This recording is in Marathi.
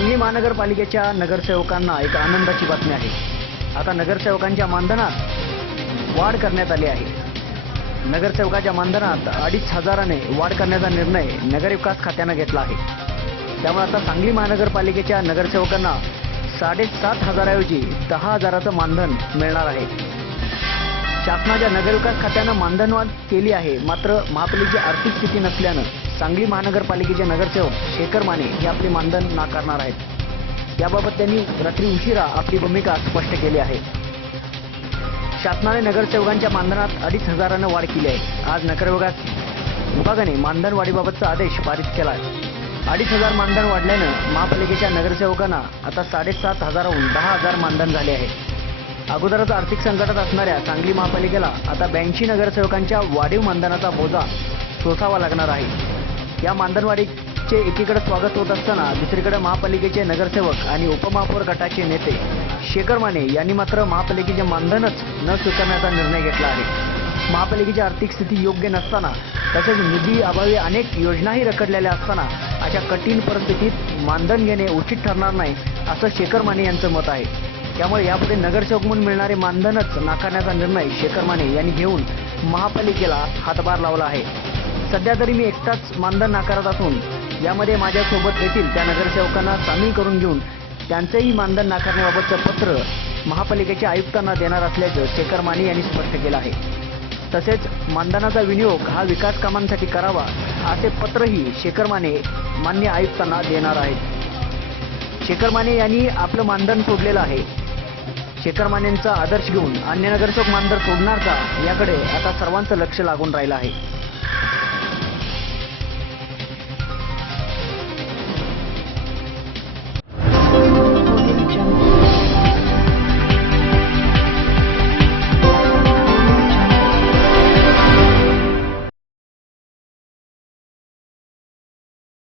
सांगली महानगरपालिकेच्या नगरसेवकांना एक आनंदाची बातमी आहे. आता नगरसेवकांच्या मानधनात वाढ करण्यात आली आहे. नगरसेवकाच्या मानधनात अडीच हजाराने वाढ करण्याचा निर्णय नगरविकास खात्यानं घेतला आहे. त्यामुळे आता सांगली महानगरपालिकेच्या नगरसेवकांना साडेसात हजाराऐवजी दहा हजाराचं मानधन मिळणार आहे. शासनाच्या नगरविकास खात्यानं मानधनवाढ केली आहे मात्र महापालिकेची आर्थिक स्थिती नसल्यानं सांगली महानगरपालिकेचे नगरसेवक शेखर माने हे आपले मानधन नाकारणार आहेत. याबाबत त्यांनी रात्री उशिरा आपली भूमिका स्पष्ट केली आहे. शासनाने नगरसेवकांच्या मानधनात अडीच हजारानं वाढ केली आहे. आज नगरविकास विभागाने मानधन वाढीबाबतचा आदेश पारित केला आहे अडीच हजार मानधन वाढल्यानं महापालिकेच्या नगरसेवकांना आता साडेसात हजाराहून दहा हजार मानधन झाले आहे. अगोदरच आर्थिक संकटात असणाऱ्या सांगली महापालिकेला आता ब्याऐंशी नगरसेवकांच्या वाढीव मानधनाचा बोजा सोसावा लागणार आहे. या मानधनवाढीचे एकीकडे स्वागत होत असताना दुसरीकडे महापालिकेचे नगरसेवक आणि उपमहापौर गटाचे नेते शेखर माने यांनी मात्र महापालिकेचे मानधनच न स्वीकारण्याचा निर्णय घेतला आहे. महापालिकेची आर्थिक स्थिती योग्य नसताना तसेच निधी अभावी अनेक योजनाही रखडलेल्या असताना अशा कठीण परिस्थितीत मानधन घेणे उचित ठरणार नाही असं शेखर माने यांचं मत आहे. त्यामुळे यापुढे नगरसेवक म्हणून मिळणारे मानधनच नाकारण्याचा निर्णय शेखर माने यांनी घेऊन महापालिकेला हातभार लावला आहे. सध्या तरी मी एकटाच मानधन नाकारत असून यामध्ये माझ्यासोबत येतील त्या नगरसेवकांना सामील करून घेऊन त्यांचंही मानधन नाकारण्याबाबतचं पत्र महापालिकेच्या आयुक्तांना देणार असल्याचं शेखर माने यांनी स्पष्ट केलं आहे. तसेच मानधनाचा विनियोग हा विकास कामांसाठी करावा असे पत्रही शेखर माने मान्य आयुक्तांना देणार आहेत. शेखर माने यांनी आपलं मानधन सोडलेलं आहे. शेखर मानेंचा आदर्श घेऊन अन्य नगरसेवक मानधन सोडणार का याकडे आता सर्वांचं लक्ष लागून राहिलं आहे.